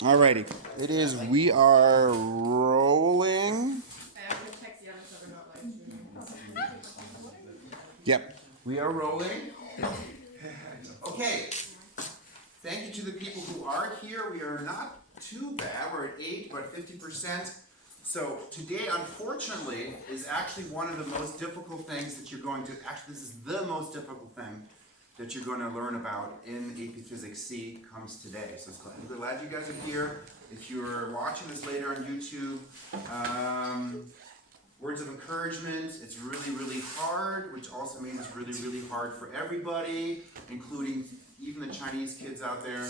Alrighty, it is. We are rolling. I have to text Yana so they're not live streaming. Yep, we are rolling. Okay. Thank you to the people who are here. We are not too bad. We're at 8, we're at 50%. So today, unfortunately, is actually one of the most difficult things that you're going to. Actually, this is the most difficult thing that you're going to learn about in AP Physics C comes today. So I'm glad you guys are here. If you're watching this later on YouTube, words of encouragement, it's really, really hard, which also means it's really, really hard for everybody, including even the Chinese kids out there.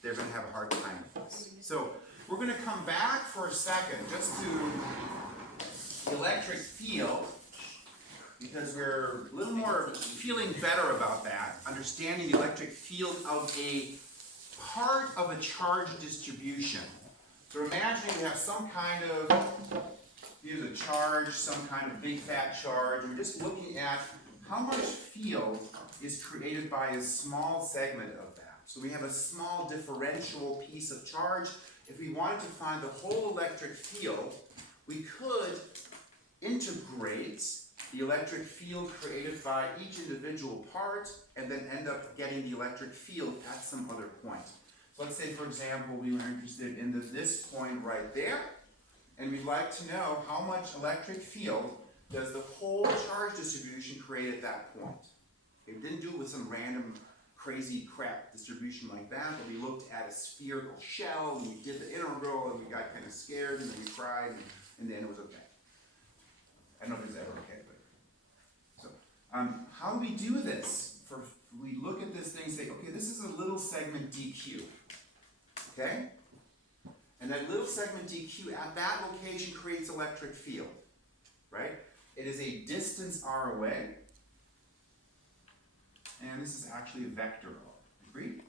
They're going to have a hard time with this. So we're going to come back for a second just to the electric field, because we're a little more feeling better about that, understanding the electric field of a part of a charge distribution. So imagine you have some kind of, here's a charge, some kind of big fat charge, and we're just looking at how much field is created by a small segment of that. So we have a small differential piece of charge. If we wanted to find the whole electric field, we could integrate the electric field created by each individual part and then end up getting the electric field at some other point. So let's say, for example, we were interested in this point right there, and we'd like to know how much electric field does the whole charge distribution create at that point. We didn't do it with some random crazy crap distribution like that, but we looked at a spherical shell, and we did the integral, and we got kind of scared, and then we cried, and then it was okay. I don't know if it's ever okay, but so how do we do this? We look at this thing and say, okay, this is a little segment dq, okay? And that little segment dq at that location creates electric field, right? It is a distance r away, and this is actually a vector r. Agreed?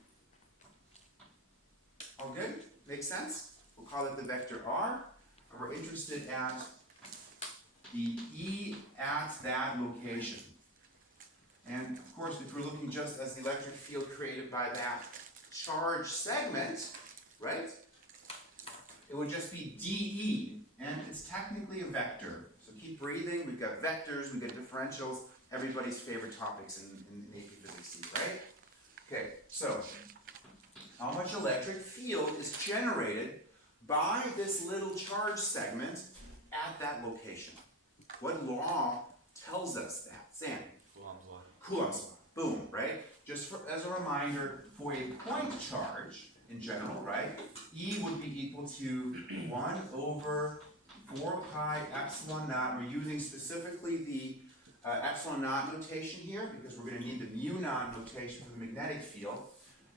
All good? Makes sense? We'll call it the vector r. We're interested at the E at that location. And of course, if we're looking just as the electric field created by that charge segment, right? It would just be dE, and it's technically a vector. So keep breathing. We've got vectors, we've got differentials, everybody's favorite topics in AP Physics C, right? Okay, so how much electric field is generated by this little charge segment at that location? What law tells us that? Sam? Coulomb's law. Coulomb's law. Boom, right? Just as a reminder, for a point charge in general, right? E would be equal to 1 over 4 pi epsilon naught. We're using specifically the epsilon naught notation here because we're going to need the mu naught notation for the magnetic field.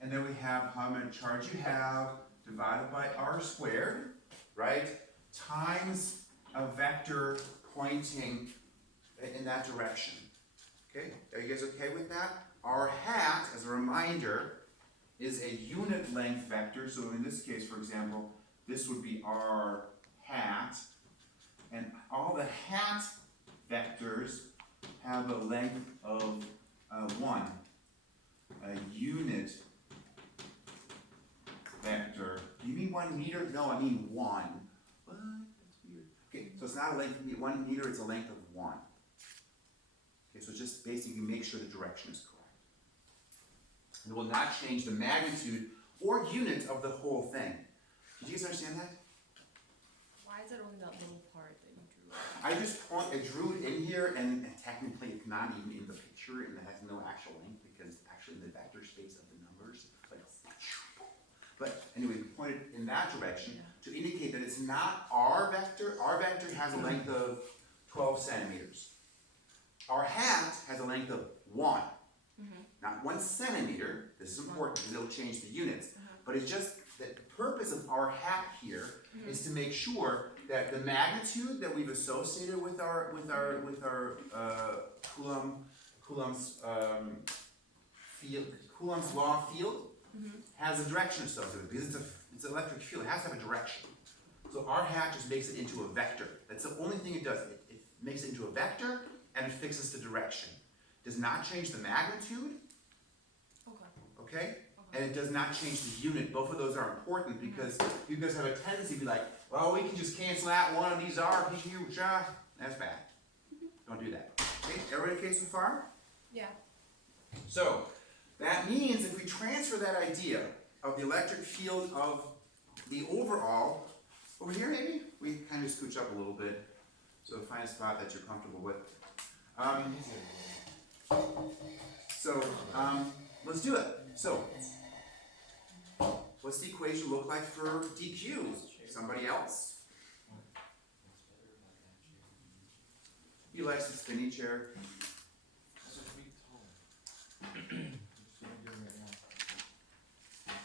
And then we have how much charge you have divided by r squared, right? Times a vector pointing in that direction. Okay, are you guys okay with that? R hat, as a reminder, is a unit length vector. So in this case, for example, this would be r hat, and all the hat vectors have a length of 1. A unit vector. Do you mean 1 meter? No, I mean 1. What? That's weird. Okay, so it's not a length of 1 meter, it's a length of 1. Okay, so just basically make sure the direction is correct. It will not change the magnitude or unit of the whole thing. Did you guys understand that? Why is it only that little part that you drew? I drew it in here, and technically it's not even in the picture, and it has no actual length because it's actually in the vector space of the numbers. But anyway, we pointed in that direction to indicate that it's not our vector. Our vector has a length of 12 centimeters. Our hat has a length of 1. Not 1 centimeter. This is important because it'll change the units. But it's just that the purpose of our hat here is to make sure that the magnitude that we've associated with our Coulomb's field, Coulomb's law field, has a direction associated because it's an electric field. It has to have a direction. So our hat just makes it into a vector. That's the only thing it does. It makes it into a vector and it fixes the direction. Does not change the magnitude. Okay. Okay? and it does not change the unit. Both of those are important because you guys have a tendency to be like, well, we can just cancel out one of these R, huge, that's bad. Don't do that. Okay, everybody okay so far? Yeah. So, that means if we transfer that idea of the electric field of the overall, over here maybe? We kind of scooch up a little bit, so find a spot that you're comfortable with. Let's do it. So, what's the equation look like for dq? Somebody else? He likes the spinny chair.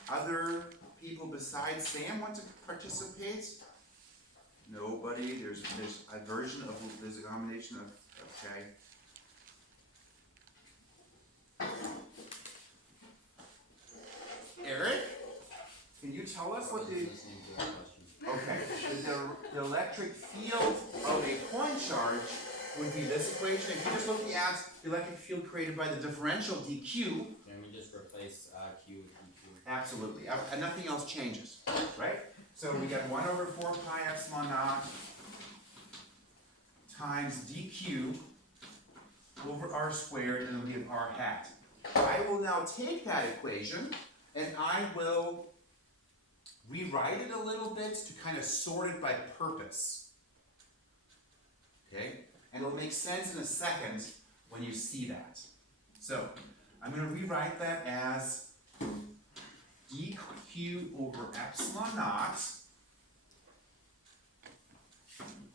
Other people besides Sam want to participate? Nobody. There's a version of, there's a combination of, okay. Eric, can you tell us what the, okay, the electric field of a point charge would be this equation. If you're just looking at the electric field created by the differential dq. Can we just replace q with dq? Absolutely, and nothing else changes, right? So we get 1 over 4 pi epsilon naught times dq over r squared, and it'll give r hat. I will now take that equation and I will rewrite it a little bit to kind of sort it by purpose. Okay? And it'll make sense in a second when you see that. So, I'm going to rewrite that as dq over epsilon naught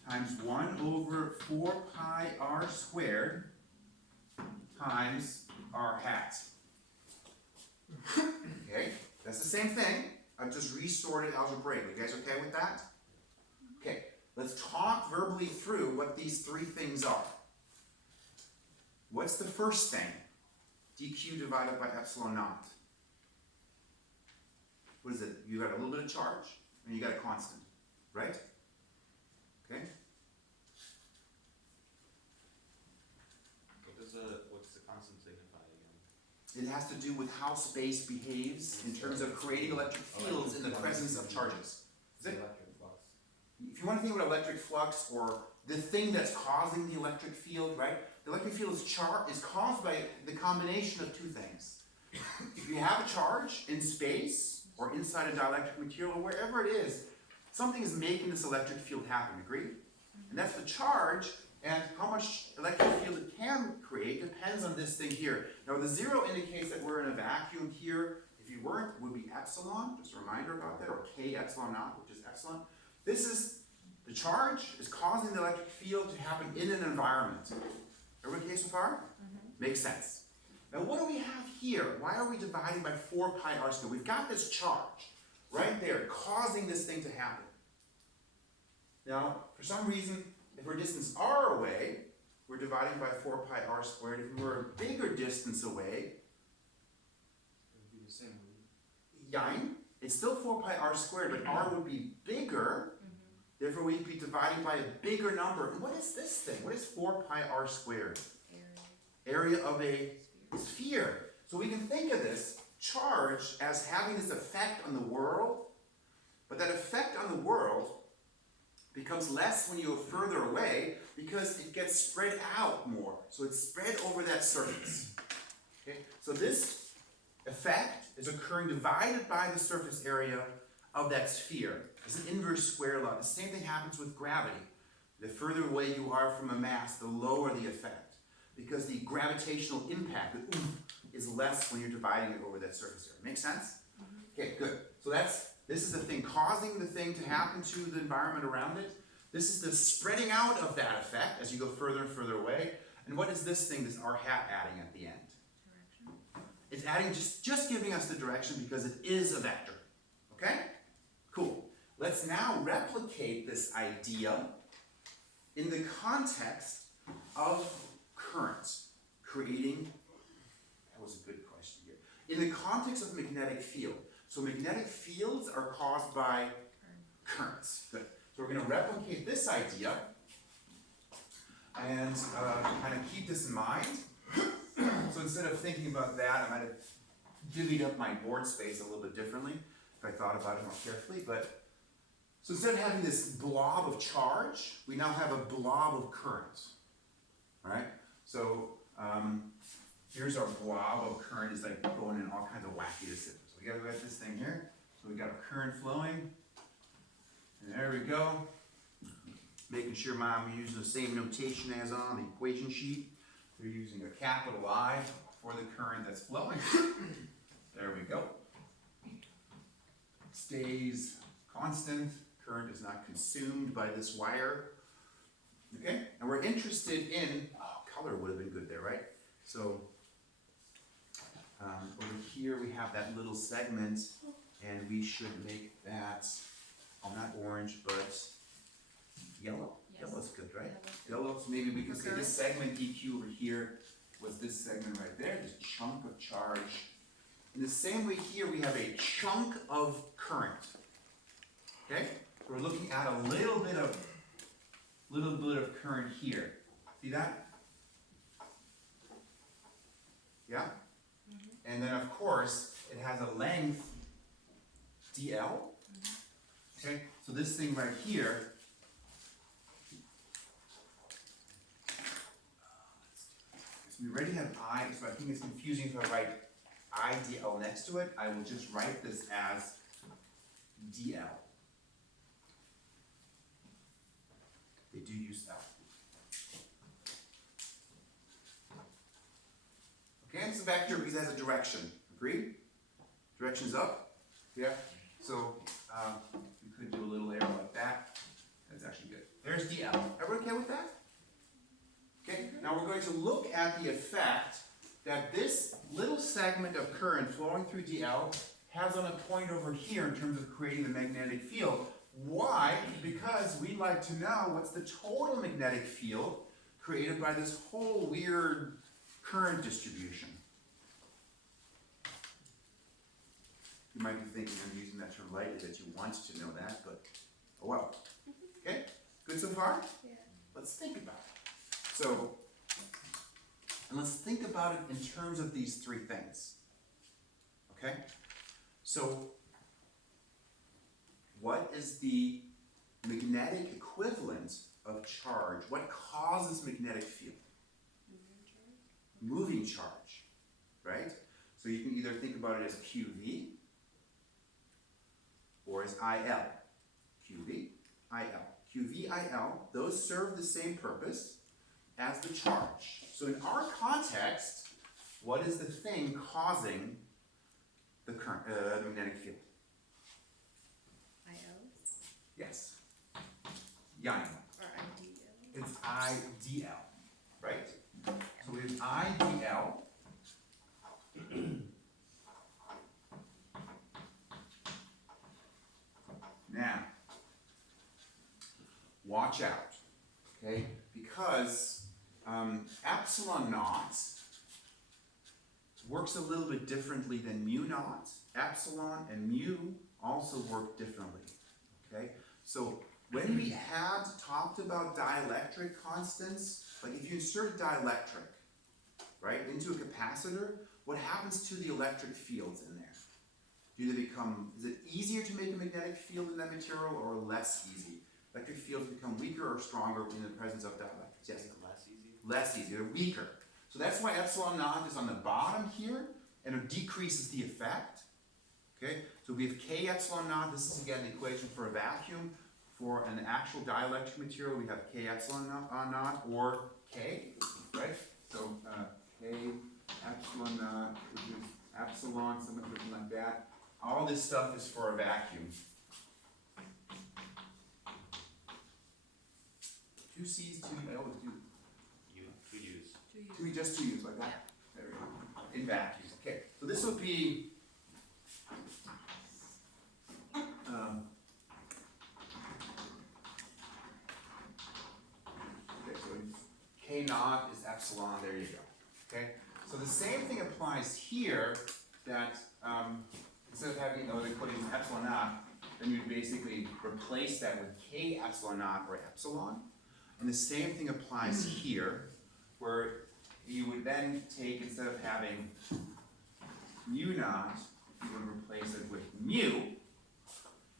times 1 over 4 pi r squared times r hat. Okay, that's the same thing. I've just resorted algebraically. You guys okay with that? Okay, let's talk verbally through what these three things are. What's the first thing? dq divided by epsilon naught. What is it? You got a little bit of charge, and you got a constant, right? Okay? What's the constant signify again? It has to do with how space behaves in terms of creating electric fields in the presence of charges. Is it? Electric flux. If you want to think about electric flux or the thing that's causing the electric field, right? The electric field is caused by the combination of two things. If you have a charge in space or inside a dielectric material or wherever it is, something is making this electric field happen, agreed? And that's the charge, and how much electric field it can create depends on this thing here. Now the 0 indicates that we're in a vacuum here. If you weren't, it would be epsilon, just a reminder about that, or k epsilon naught, which is epsilon. This is, the charge is causing the electric field to happen in an environment. Everybody okay so far? Makes sense. Now what do we have here? Why are we dividing by 4 pi r squared? We've got this charge right there causing this thing to happen. Now, for some reason, if we're distance r away, we're dividing by 4 pi r squared. If we were a bigger distance away, It would be the same. yine, it's still 4 pi r squared, but r would be bigger. Therefore, we'd be dividing by a bigger number. And what is this thing? What is 4 pi r squared? Area of a sphere. So we can think of this charge as having this effect on the world, but that effect on the world becomes less when you go further away because it gets spread out more. So it's spread over that surface. Okay? So this effect is occurring divided by the surface area of that sphere. It's an inverse square law. The same thing happens with gravity. The further away you are from a mass, the lower the effect, because the gravitational impact, the oomph, is less when you're dividing it over that surface area. Make sense? Okay, good. So this is the thing causing the thing to happen to the environment around it. This is the spreading out of that effect as you go further and further away. And what is this thing, this r hat adding at the end? Direction. It's adding, just giving us the direction because it is a vector. Okay? Cool. Let's now replicate this idea in the context of current creating, that was a good question here, in the context of magnetic field. So magnetic fields are caused by currents. Good. So we're going to replicate this idea and kind of keep this in mind. So instead of thinking about that, I might have divvied up my board space a little bit differently if I thought about it more carefully, but so instead of having this blob of charge, we now have a blob of current. All right, so here's our blob of current is like going in all kinds of wacky decisions. So we got this thing here. So we got a current flowing. And there we go. Making sure Mom uses the same notation as on the equation sheet. They're using a capital I for the current that's flowing. There we go. Stays constant. Current is not consumed by this wire. Okay, and we're interested in, color would have been good there, right? So over here we have that little segment, and we should make that, not orange, but yellow. Yes. Yellow's good, right? Yellow, so maybe we can say this segment EQ over here was this segment right there, this chunk of charge. In the same way here, we have a chunk of current. Okay? So we're looking at a little bit of current here. See that? Yeah? Mm-hmm. And then of course, it has a length DL. Mm-hmm. Okay? So this thing right here, so we already have I, so I think it's confusing if I write IDL next to it. I will just write this as DL. They do use L. Okay, and it's a vector because it has a direction. Agreed? Direction's up? Yeah? So we could do a little arrow like that. That's actually good. There's DL. Everyone okay with that? Okay, now we're going to look at the effect that this little segment of current flowing through DL has on a point over here in terms of creating the magnetic field. Why? Because we'd like to know what's the total magnetic field created by this whole weird current distribution. You might be thinking I'm using that term lightly, that you want to know that, but oh well. Okay? Good so far? Yeah. Let's think about it. So, and let's think about it in terms of these three things. Okay? So, what is the magnetic equivalent of charge? What causes magnetic field? Moving charge, right? So you can either think about it as QV or as IL. QV, IL. QV, IL, those serve the same purpose as the charge. So in our context, what is the thing causing the current, the magnetic field? Yes. Yang. Or IDL. It's IDL, right? So we have IDL. Now, watch out, okay? Because epsilon naught works a little bit differently than mu naught. Epsilon and mu also work differently, okay? So when we had talked about dielectric constants, like if you insert a dielectric, right, into a capacitor, what happens to the electric fields in there? Do they become, is it easier to make a magnetic field in that material or less easy? Electric fields become weaker or stronger in the presence of dielectrics? Yes? Less easy. Less easy, they're weaker. So that's why epsilon naught is on the bottom here, and it decreases the effect. Okay, so we have K epsilon naught. This is again the equation for a vacuum. For an actual dielectric material, we have K epsilon naught or K, right? So K epsilon naught, which is epsilon, something like that. All this stuff is for a vacuum. Two C's, two, I always do. Two U's. Just two U's like that. There we go. In vacuums. Okay, so this would be okay, so K naught is epsilon, there you go. Okay? So the same thing applies here, that instead of having another equation epsilon naught, then you'd basically replace that with K epsilon naught or epsilon. And the same thing applies here, where you would then take, instead of having mu naught, you want to replace it with mu.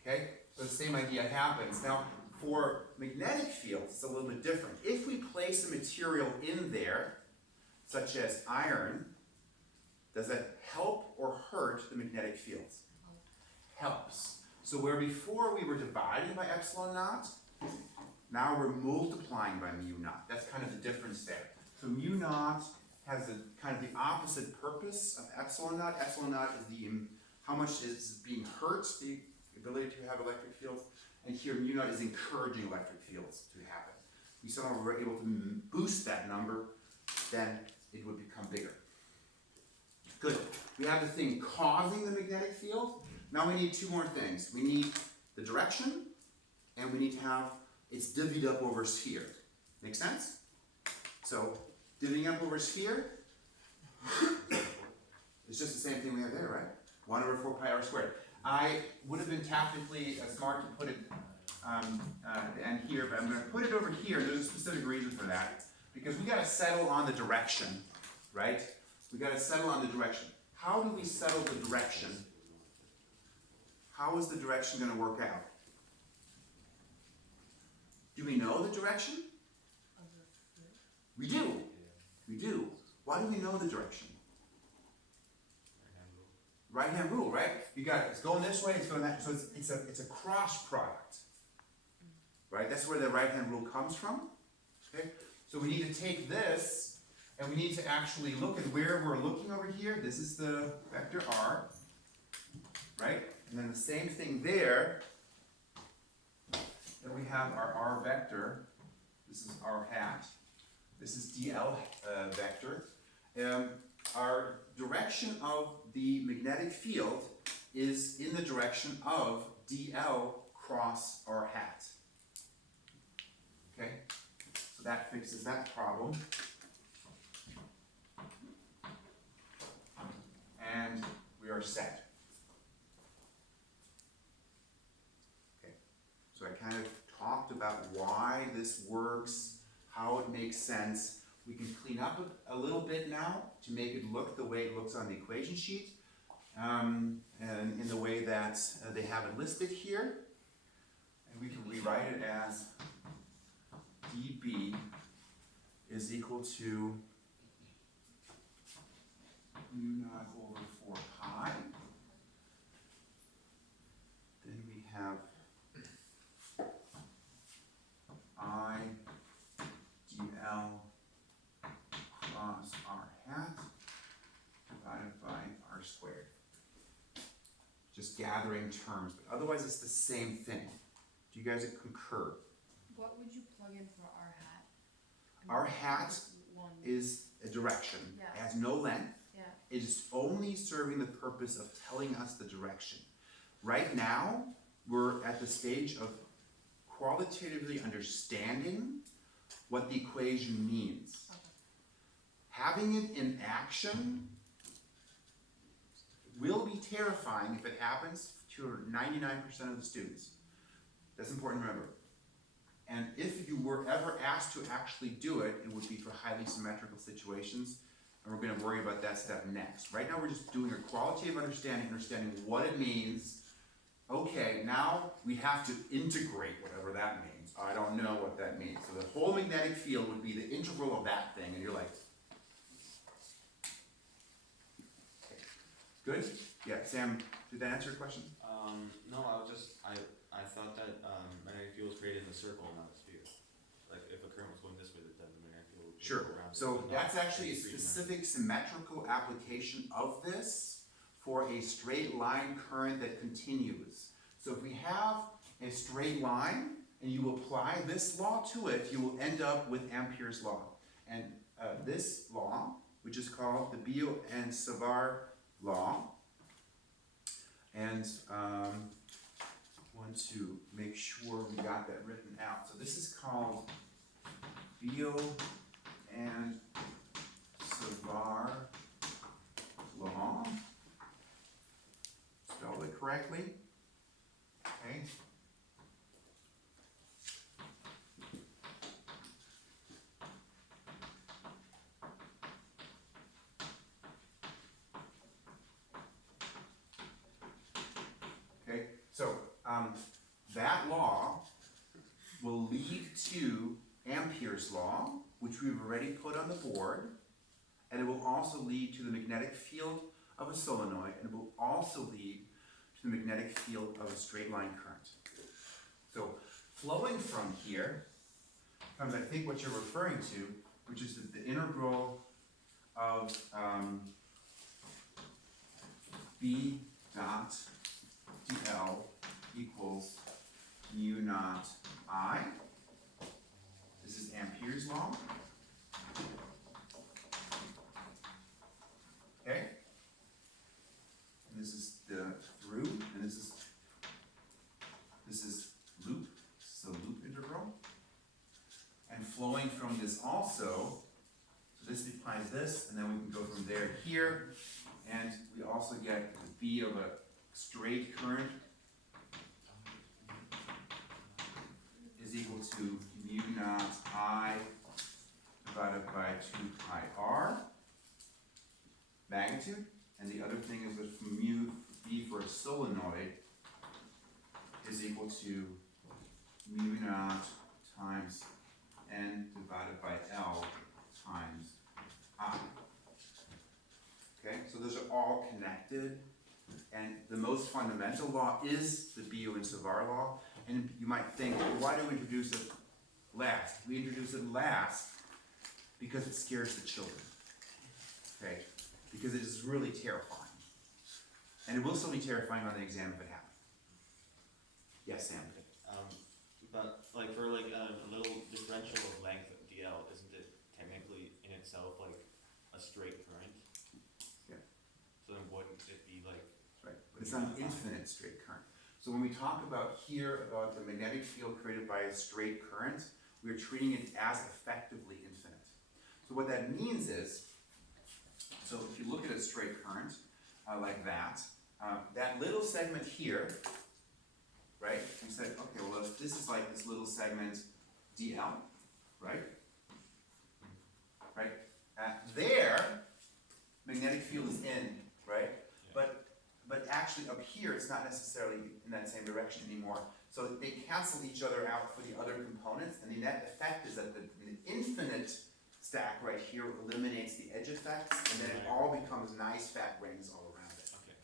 Okay, so the same idea happens. Now, for magnetic fields, it's a little bit different. If we place a material in there, such as iron, does that help or hurt the magnetic fields? Helps. So where before we were dividing by epsilon naught, now we're multiplying by mu naught. That's kind of the difference there. So mu naught has a kind of the opposite purpose of epsilon naught. Epsilon naught is the how much is being hurt, the ability to have electric fields, and here mu naught is encouraging electric fields to happen. We somehow were able to boost that number, then it would become bigger. Good. We have the thing causing the magnetic field. Now we need two more things. We need the direction, and we need to have it's divvied up over sphere. Make sense? So divvying up over sphere is just the same thing we have there, right? 1 over 4 pi r squared. I would have been tactically smart to put it at the end here, but I'm going to put it over here. There's a specific reason for that. Because we got to settle on the direction, right? We got to settle on the direction. How do we settle the direction? How is the direction going to work out? Do we know the direction? We do. We do. Why do we know the direction? Right-hand rule, right? You got it. It's going this way, it's going that. So it's a cross product, right? That's where the right-hand rule comes from. Okay. So we need to take this, and we need to actually look at where we're looking over here. This is the vector r, right? And then the same thing there. Then we have our r vector. This is r hat. This is dl vector. Our direction of the magnetic field is in the direction of dl cross r hat. Okay, so that fixes that problem. And we are set. Okay, so I kind of talked about why this works, how it makes sense. We can clean up a little bit now to make it look the way it looks on the equation sheet, and in the way that they have it listed here. And we can rewrite it as dB is equal to mu naught over 4 pi. Then we have I dl cross r hat divided by r squared. Just gathering terms, but otherwise it's the same thing. Do you guys concur? What would you plug in for our hat? Our hat is a direction. Yeah. It has no length. Yeah. It is only serving the purpose of telling us the direction. Right now, we're at the stage of qualitatively understanding what the equation means. Okay. Having it in action will be terrifying if it happens to 99% of the students. That's important to remember. And if you were ever asked to actually do it, it would be for highly symmetrical situations, and we're going to worry about that step next. Right now we're just doing a qualitative understanding what it means. Okay, now we have to integrate whatever that means. I don't know what that means. So the whole magnetic field would be the integral of that thing, and you're like, okay. Good? Yeah, Sam, did that answer your question? No, I thought that magnetic field was created in a circle, not a sphere. Like if a current was going this way, then the magnetic field would Sure. go around. So it, that's not actually a in three specific symmetrical application of this for a straight line current that continues. So if we have a straight line and you apply this law to it, you will end up with Ampere's law. And this law, which is called the Biot and Savart law, and want to make sure we got that written out. So this is called Biot and Savart law. Spelled it correctly. Okay. to Ampere's law, which we've already put on the board, and it will also lead to the magnetic field of a solenoid, and it will also lead to the magnetic field of a straight line current. So flowing from here comes, I think, what you're referring to, which is the integral of B dot dl equals mu naught I. This is Ampere's law. Okay? And this is the through, and this is loop. This is a loop integral. And flowing from this also, so this implies this, and then we can go from there to here, and we also get the B of a straight current is equal to mu naught I divided by 2 pi r magnitude, and the other thing is that mu B for a solenoid is equal to mu naught times n divided by L times I. Okay, so those are all connected, and the most fundamental law is the Biot and Savart law. And you might think, well, why do we introduce it last? We introduce it last because it scares the children. Okay, because it is really terrifying, and it will still be terrifying on the exam if it happens. Yes, Sam. But like for like a little differential of length of dl, isn't it technically in itself like a straight current? Yeah. So then wouldn't it be like? Right, but it's not an infinite straight current. So when we talk about here about the magnetic field created by a straight current, we're treating it as effectively infinite. So what that means is, so if you look at a straight current like that, that little segment here, right? We said, okay, well, this is like this little segment dl, right? Right? There, magnetic field is in, right? Yeah. But actually up here, it's not necessarily in that same direction anymore. So they cancel each other out for the other components, and the net effect is that the infinite stack right here eliminates the edge effects, and then it all becomes nice fat rings all around it. Okay.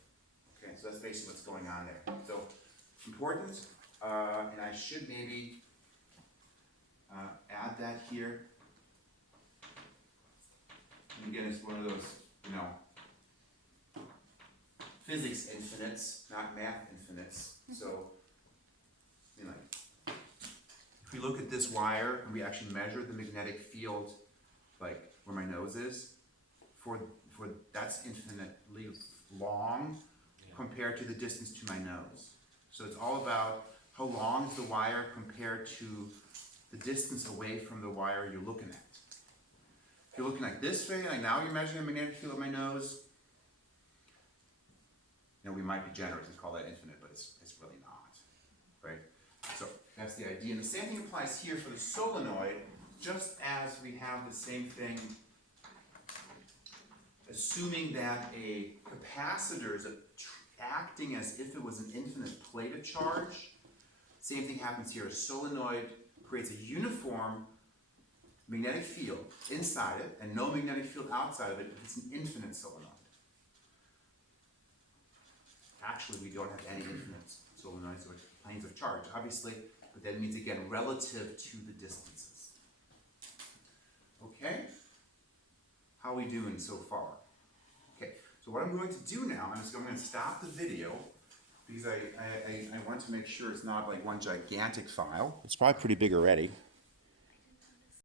Okay, so that's basically what's going on there. So important, and I should maybe add that here. And again, it's one of those, physics infinites, not math infinites. So, if we look at this wire and we actually measure the magnetic field, like where my nose is, for that's infinitely long compared to the distance to my nose. So it's all about how long is the wire compared to the distance away from the wire you're looking at. If you're looking like this way, like now you're measuring the magnetic field of my nose, we might be generous and call that infinite, but it's really not, right? So that's the idea. And the same thing applies here for the solenoid, just as we have the same thing, assuming that a capacitor is acting as if it was an infinite plate of charge. Same thing happens here. A solenoid creates a uniform magnetic field inside it and no magnetic field outside of it if it's an infinite solenoid. Actually, we don't have any infinite solenoids or planes of charge, obviously, but that means, again, relative to the distances. Okay? How are we doing so far? Okay, so what I'm going to do now, I'm going to stop the video because I want to make sure it's not like one gigantic file. It's probably pretty big already.